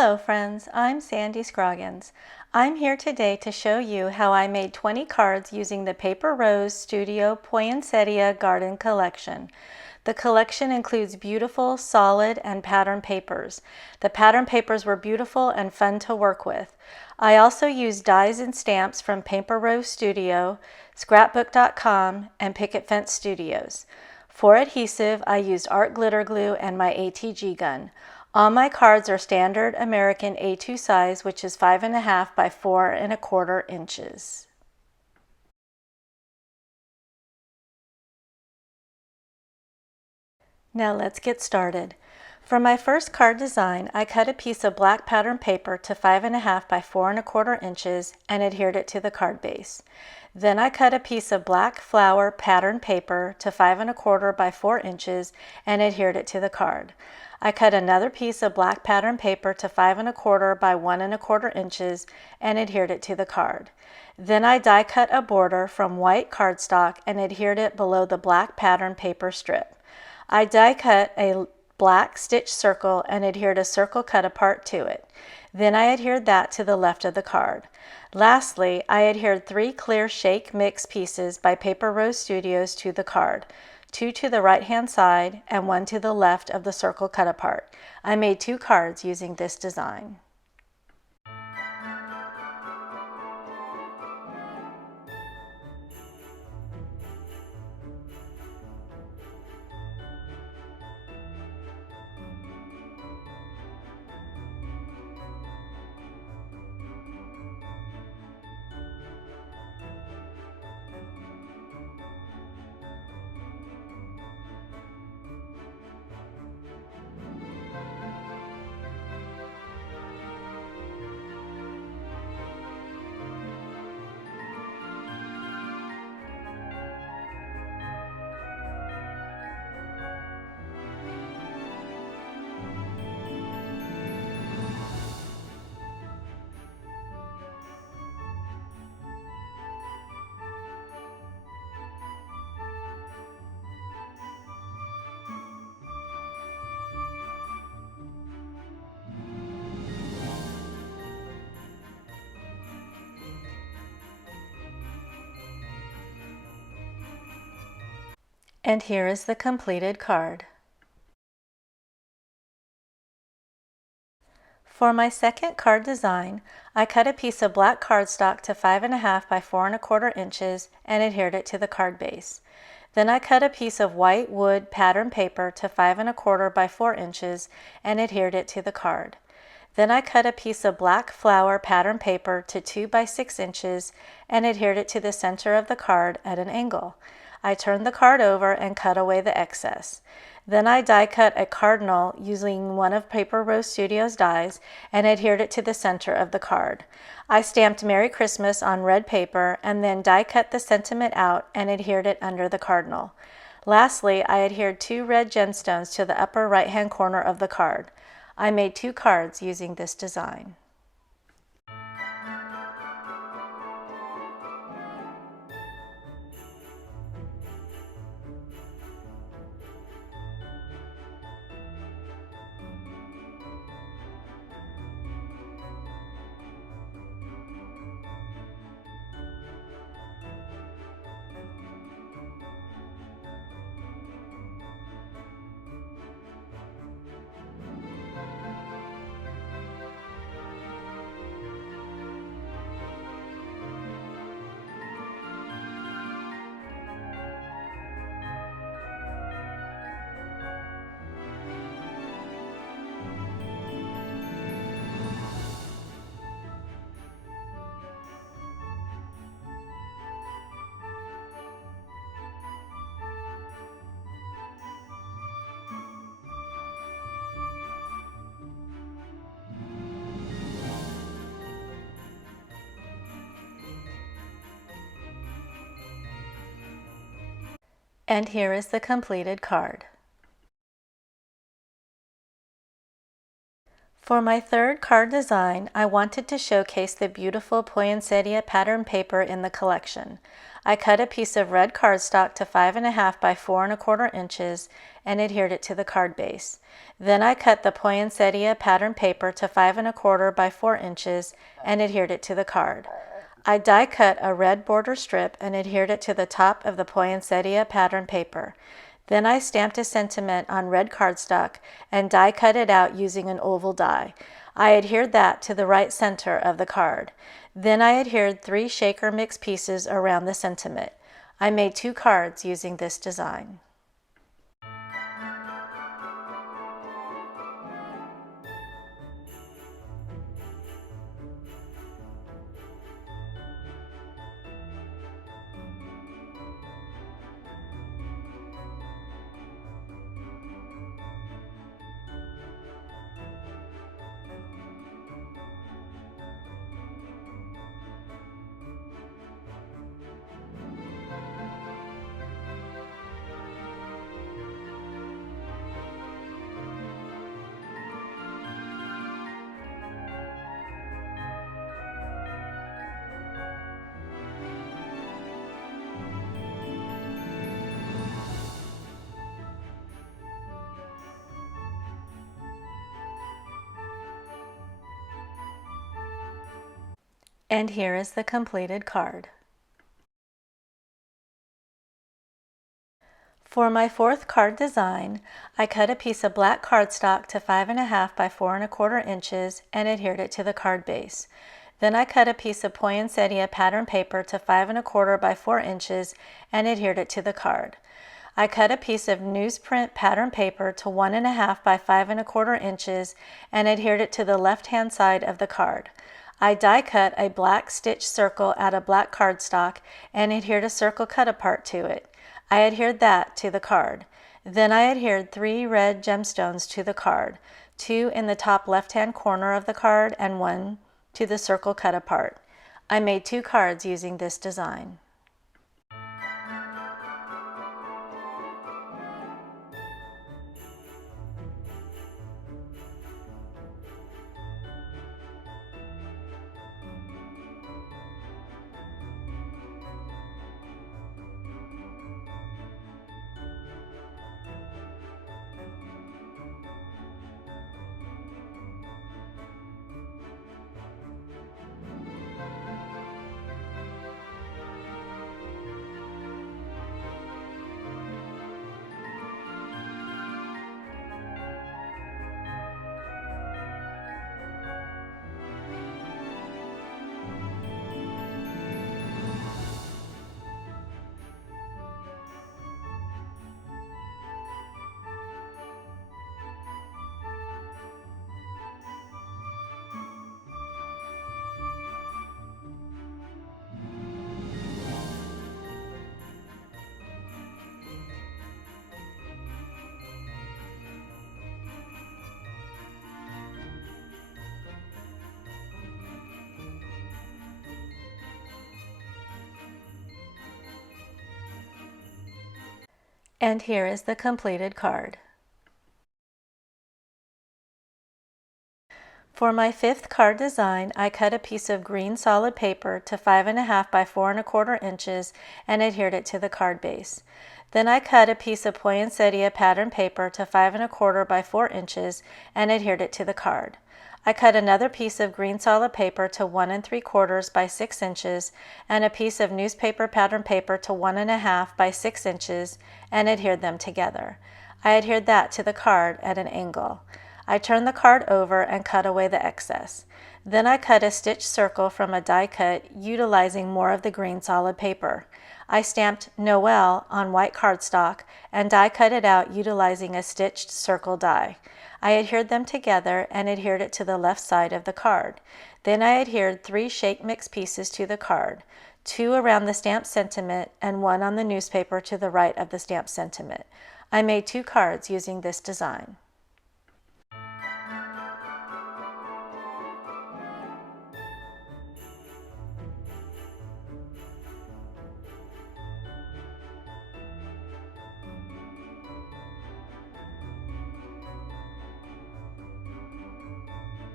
Hello friends, I'm Sandy Scroggins. I'm here today to show you how I made 20 cards using the Paper Rose Studio Poinsettia Garden Collection. The collection includes beautiful, solid, and pattern papers. The pattern papers were beautiful and fun to work with. I also used dies and stamps from Paper Rose Studio, Scrapbook.com, and Picket Fence Studios. For adhesive, I used art glitter glue and my ATG gun. All my cards are standard American A2 size, which is 5.5 by 4.25 inches. Now let's get started. For my first card design, I cut a piece of black pattern paper to 5.5 by 4.25 inches and adhered it to the card base. Then I cut a piece of black flower pattern paper to 5.25 by 4 inches and adhered it to the card. I cut another piece of black pattern paper to 5.25 by 1.25 inches and adhered it to the card. Then I die cut a border from white cardstock and adhered it below the black pattern paper strip. I die cut a black stitch circle and adhered a circle cut apart to it. Then I adhered that to the left of the card. Lastly, I adhered 3 clear shake mix pieces by Paper Rose Studios to the card, 2 to the right hand side and 1 to the left of the circle cut apart. I made 2 cards using this design. And here is the completed card. For my second card design, I cut a piece of black cardstock to 5.5 by 4.25 inches and adhered it to the card base. Then I cut a piece of white wood pattern paper to 5.25 by 4 inches and adhered it to the card. Then I cut a piece of black flower pattern paper to 2 by 6 inches and adhered it to the center of the card at an angle. I turned the card over and cut away the excess. Then I die cut a cardinal using one of Paper Rose Studios dies and adhered it to the center of the card. I stamped Merry Christmas on red paper and then die cut the sentiment out and adhered it under the cardinal. Lastly, I adhered 2 red gemstones to the upper right hand corner of the card. I made 2 cards using this design. And here is the completed card. For my third card design, I wanted to showcase the beautiful Poinsettia pattern paper in the collection. I cut a piece of red cardstock to 5.5 by 4.25 inches and adhered it to the card base. Then I cut the Poinsettia pattern paper to 5.25 by 4 inches and adhered it to the card. I die cut a red border strip and adhered it to the top of the Poinsettia pattern paper. Then I stamped a sentiment on red cardstock and die cut it out using an oval die. I adhered that to the right center of the card. Then I adhered 3 shaker mix pieces around the sentiment. I made 2 cards using this design. And here is the completed card. For my fourth card design, I cut a piece of black cardstock to 5.5 by 4.25 inches and adhered it to the card base. Then I cut a piece of Poinsettia pattern paper to 5.25 by 4 inches and adhered it to the card. I cut a piece of newsprint pattern paper to 1.5 by 5.25 inches and adhered it to the left-hand side of the card. I die cut a black stitch circle out of black cardstock and adhered a circle cut apart to it. I adhered that to the card. Then I adhered 3 red gemstones to the card, 2 in the top left-hand corner of the card and 1 to the circle cut apart. I made 2 cards using this design. And here is the completed card. For my fifth card design, I cut a piece of green solid paper to 5.5 by 4.25 inches and adhered it to the card base. Then I cut a piece of Poinsettia pattern paper to 5.25 by 4 inches and adhered it to the card. I cut another piece of green solid paper to 1 3/4 by 6 inches and a piece of newspaper pattern paper to 1.5 by 6 inches and adhered them together. I adhered that to the card at an angle. I turned the card over and cut away the excess. Then I cut a stitch circle from a die cut utilizing more of the green solid paper. I stamped Noel on white cardstock and die cut it out utilizing a stitched circle die. I adhered them together and adhered it to the left side of the card. Then I adhered 3 shake mix pieces to the card, 2 around the stamped sentiment and 1 on the newspaper to the right of the stamped sentiment. I made 2 cards using this design.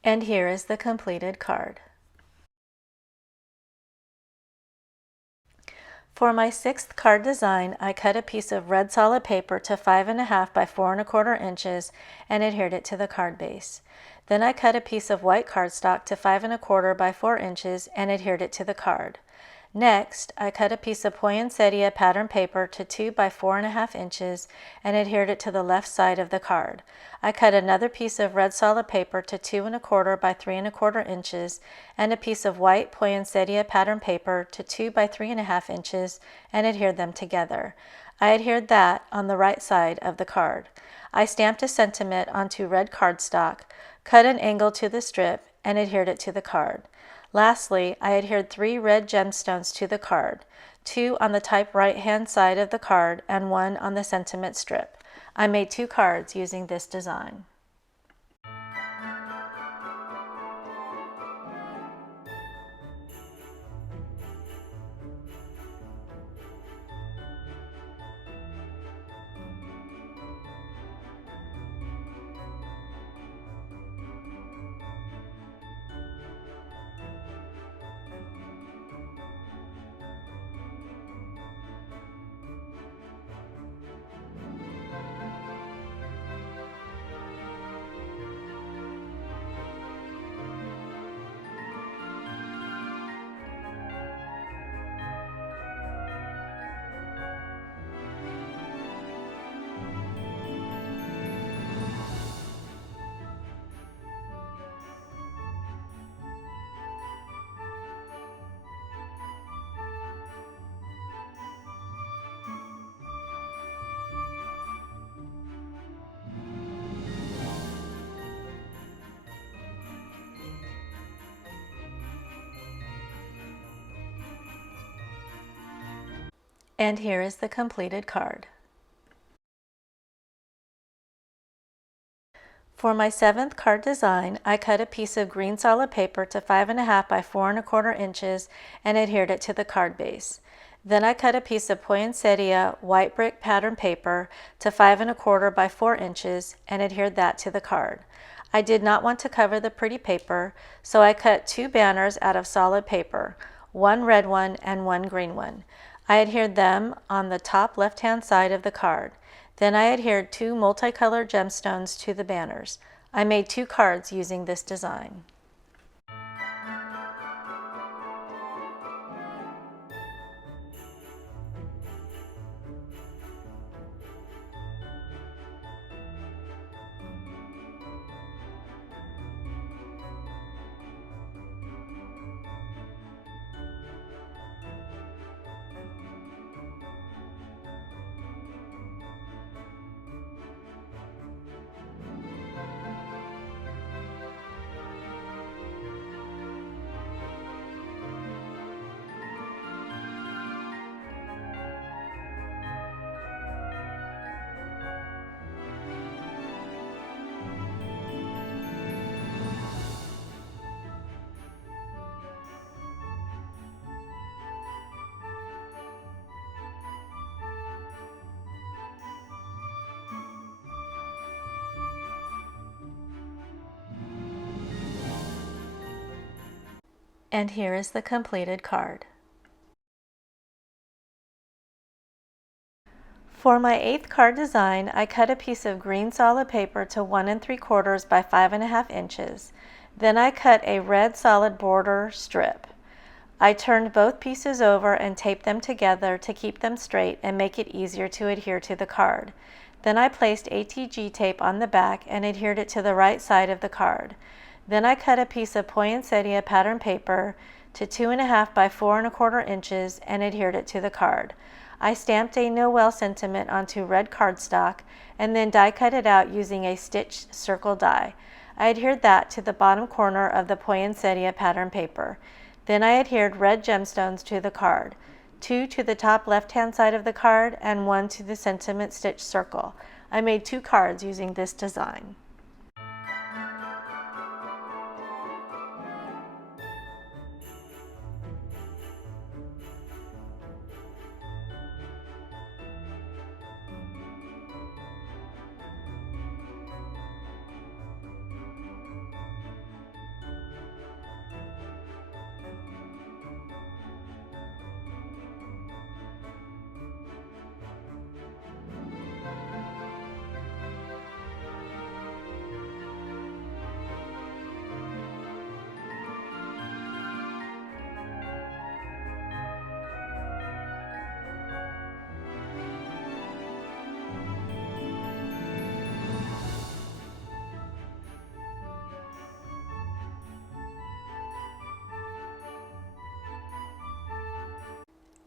And here is the completed card. For my 6th card design, I cut a piece of red solid paper to 5.5 by 4.25 inches and adhered it to the card base. Then I cut a piece of white cardstock to 5.25 by 4 inches and adhered it to the card. Next, I cut a piece of Poinsettia pattern paper to 2 by 4.5 inches and adhered it to the left side of the card. I cut another piece of red solid paper to 2.25 by 3.25 inches and a piece of white Poinsettia pattern paper to 2 by 3.5 inches and adhered them together. I adhered that on the right side of the card. I stamped a sentiment onto red cardstock, cut an angle to the strip, and adhered it to the card. Lastly, I adhered 3 red gemstones to the card, 2 on the type right-hand side of the card and 1 on the sentiment strip. I made 2 cards using this design. And here is the completed card. For my 7th card design, I cut a piece of green solid paper to 5.5 by 4.25 inches and adhered it to the card base. Then I cut a piece of Poinsettia white brick pattern paper to 5.25 by 4 inches and adhered that to the card. I did not want to cover the pretty paper, so I cut 2 banners out of solid paper, 1 red one and 1 green one. I adhered them on the top left-hand side of the card. Then I adhered 2 multicolored gemstones to the banners. I made 2 cards using this design. And here is the completed card. For my 8th card design, I cut a piece of green solid paper to 1 3/4 by 5.5 inches. Then I cut a red solid border strip. I turned both pieces over and taped them together to keep them straight and make it easier to adhere to the card. Then I placed ATG tape on the back and adhered it to the right side of the card. Then I cut a piece of Poinsettia pattern paper to 2.5 by 4.25 inches and adhered it to the card. I stamped a Noel sentiment onto red cardstock and then die cut it out using a stitched circle die. I adhered that to the bottom corner of the Poinsettia pattern paper. Then I adhered red gemstones to the card, 2 to the top left-hand side of the card and 1 to the sentiment stitch circle. I made 2 cards using this design.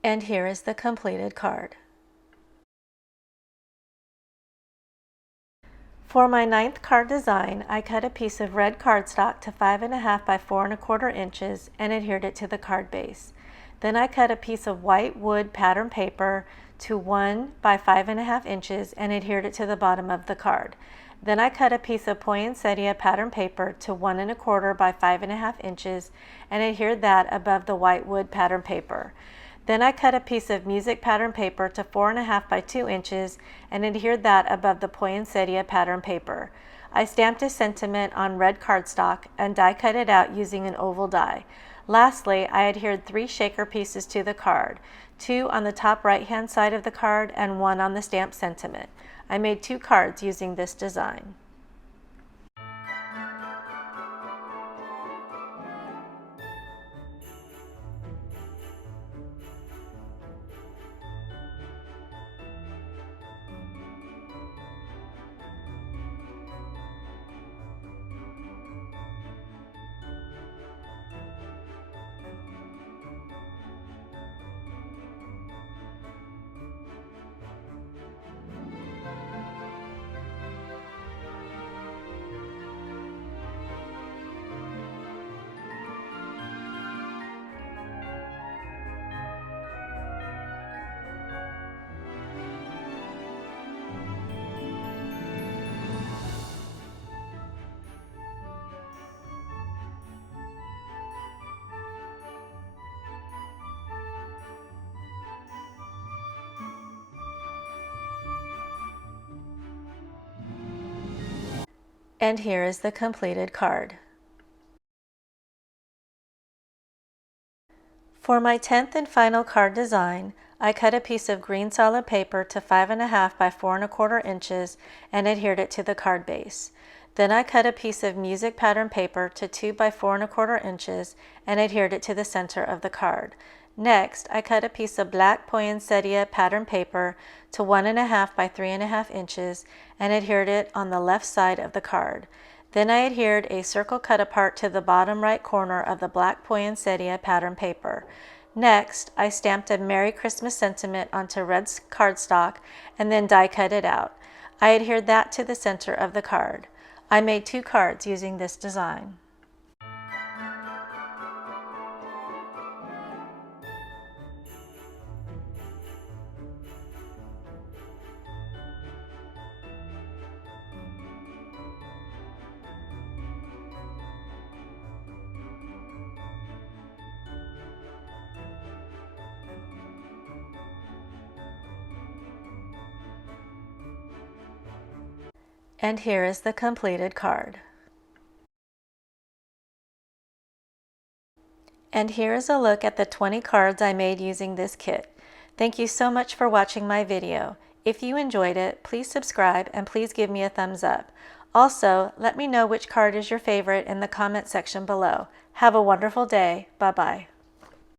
And here is the completed card. For my 9th card design, I cut a piece of red cardstock to 5.5 by 4.25 inches and adhered it to the card base. Then I cut a piece of white wood pattern paper to 1 by 5.5 inches and adhered it to the bottom of the card. Then I cut a piece of Poinsettia pattern paper to 1.25 by 5.5 inches and adhered that above the white wood pattern paper. Then I cut a piece of music pattern paper to 4.5 by 2 inches and adhered that above the Poinsettia pattern paper. I stamped a sentiment on red cardstock and die cut it out using an oval die. Lastly, I adhered 3 shaker pieces to the card, 2 on the top right hand side of the card and 1 on the stamped sentiment. I made 2 cards using this design. And here is the completed card. For my 10th and final card design, I cut a piece of green solid paper to 5.5 by 4.25 inches and adhered it to the card base. Then I cut a piece of music pattern paper to 2 by 4.25 inches and adhered it to the center of the card. Next, I cut a piece of black Poinsettia pattern paper to 1.5 by 3.5 inches and adhered it on the left side of the card. Then I adhered a circle cut apart to the bottom right corner of the black Poinsettia pattern paper. Next, I stamped a Merry Christmas sentiment onto red cardstock and then die cut it out. I adhered that to the center of the card. I made 2 cards using this design. And here is the completed card. And here is a look at the 20 cards I made using this kit. Thank you so much for watching my video. If you enjoyed it, please subscribe and please give me a thumbs up. Also, let me know which card is your favorite in the comment section below. Have a wonderful day. Bye-bye.